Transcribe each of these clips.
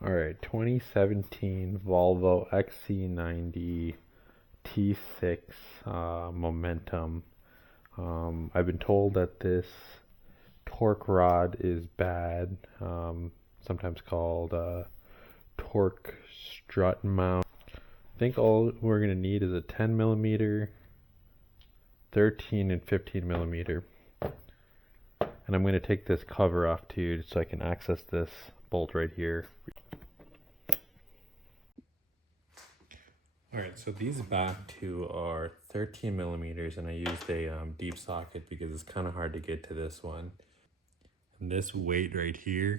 All right, 2017 Volvo XC90 T6 Momentum. I've been told that this torque rod is bad, sometimes called torque strut mount. I think all we're going to need is a 10 millimeter, 13 and 15 millimeter. And I'm going to take this cover off too so I can access this bolt right here. Alright, so these back two are 13 millimeters, and I used a deep socket because it's kind of hard to get to this one. And this weight right here,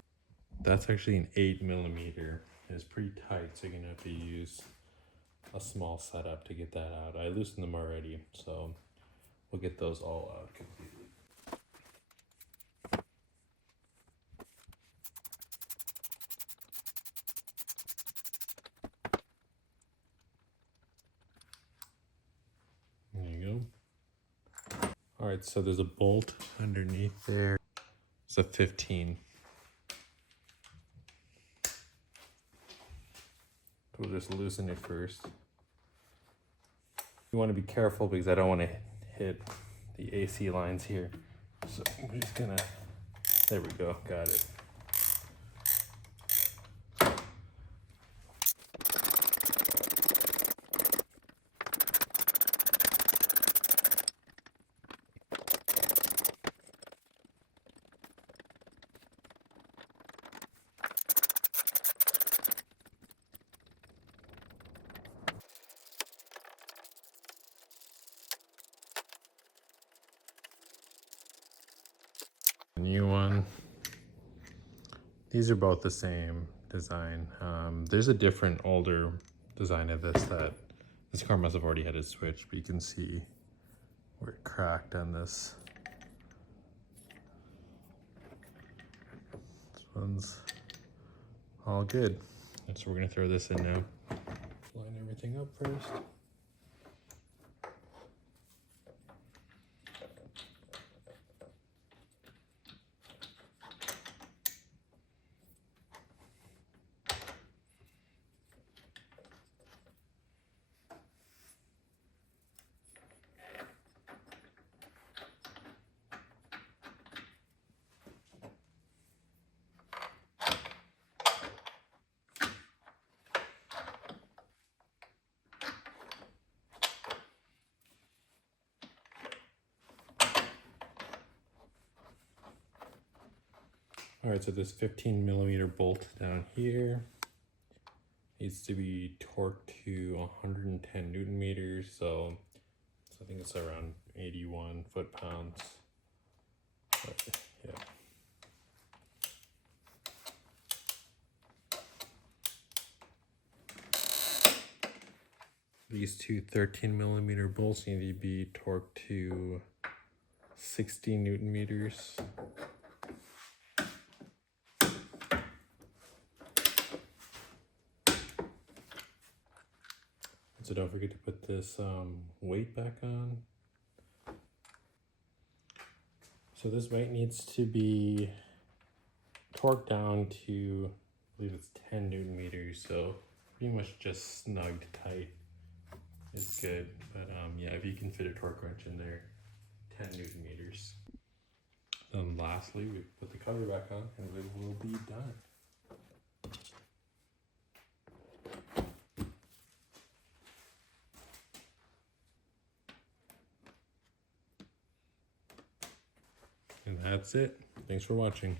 that's actually an 8 millimeter. It's pretty tight, so you're going to have to use a small setup to get that out. I loosened them already, so we'll get those all out completely. There you go. Alright, so there's a bolt underneath there. It's a 15. We'll just loosen it first. You want to be careful because I don't want to hit the AC lines here. So I'm just gonna, there we go, got it. New one. These are both the same design. There's a different older design of this that this car must have already had it switched, but you can see where it cracked on this. This one's all good. And so we're gonna throw this in now. Line everything up first. All right, so this 15 millimeter bolt down here needs to be torqued to 110 Newton meters. So I think it's around 81 foot-pounds. Yeah. These two 13 millimeter bolts need to be torqued to 60 Newton meters. So don't forget to put this weight back on. So this weight needs to be torqued down to, I believe it's 10 Newton meters. So pretty much just snugged tight is good. But yeah, if you can fit a torque wrench in there, 10 Newton meters. Then lastly, we put the cover back on and we will be done. And that's it. Thanks for watching.